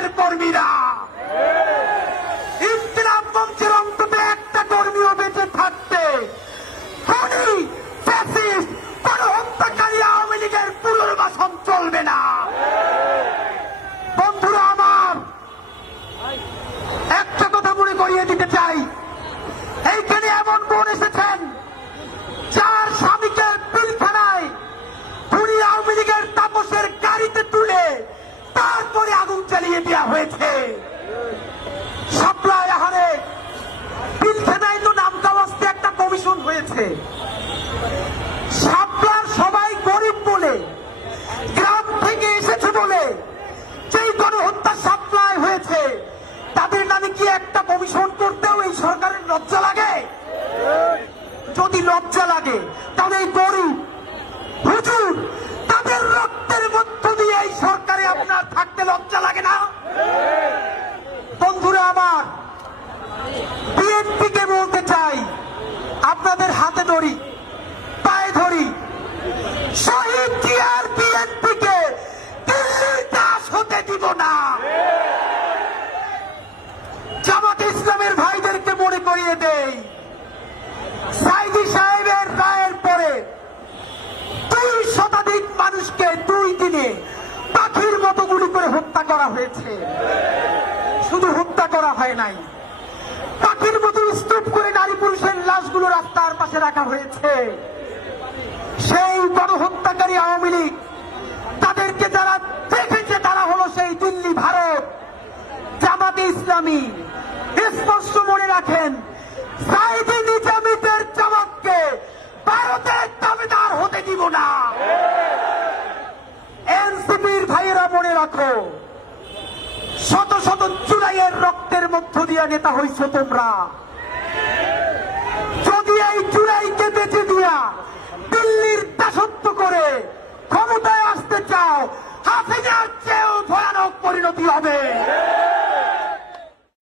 লীগের কর্মীরা। ইনকিলাব মঞ্চের অন্তত একটা কর্মীও বেঁচে থাকতে খুনি ফ্যাসিস্ট গণহত্যাকারী আওয়ামী লীগের পুনর্বাসন চলবে না। বন্ধুরা আমার, একটা কথা মনে করিয়ে দিতে চাই, এইখানে এমন বোন এসেছেন যার স্বামীকে পিলখানায় খুনি আওয়ামী লীগের তাপসের গাড়িতে তুলে তারপরে আগুন জ্বালিয়ে দেওয়া হয়েছে। সাপ্লাই আহারে পিলখানায় তো নাম কাওয়াজতে একটা কমিশন হয়েছে। সাপ্লার সবাই গরিব বলে, গ্রাম থেকে এসেছে বলে যেই গণহত্যা সাপ্লাই হয়েছে, তাদের নামে কি একটা কমিশন করতেও এই সরকারের লজ্জা লাগে? যদি লজ্জা লাগে তাহলে এই গরিব হুজুর তাদের রক্তের মধ্য দিয়ে এই সরকারে আপনার থাকতে লজ্জা লাগে না? বন্ধুরা আমার, বিএনপিকে বলতে চাই, আপনাদের হাতে ধরি, পায়ে ধরি, শহীদ জিয়ার বিএনপিকে দিল্লির দাস হতে দিব না। জামাত ইসলামের ভাইদেরকে মনে করিয়ে দেই, সাইদি সাহেবের রায়ের পরে 2 শতাধিক মানুষকে 2 দিনে পাখির মতো গুলি করে হত্যা করা হয়েছে। শুধু হত্যা করা হয় নাই, পাখির মতো স্তূপ করে নারী পুরুষের লাশগুলো রাস্তার পাশে রাখা হয়েছে। সেই গণহত্যাকারী আওয়ামী লীগ, তাদেরকে যারা দেখেছে তারা হলো সেই দিল্লি ভারত, জামাতে ইসলামী। স্পষ্ট মনে রাখেন, সাইদি নিজামীদের জামাতকে ভারতের দাবিদার হতে দিব না। এনসিপির ভাইয়েরা মনে রাখো, শত শত জুলাইয়ের রক্তের মধ্য দিয়ে নেতা হইছ তোমরা। যদি এই জুলাইকে বেঁচে দিয়া দিল্লির দাসত্ব করে ক্ষমতায় আসতে চাও, হাসিনার চেয়েও ভয়ানক পরিণতি হবে।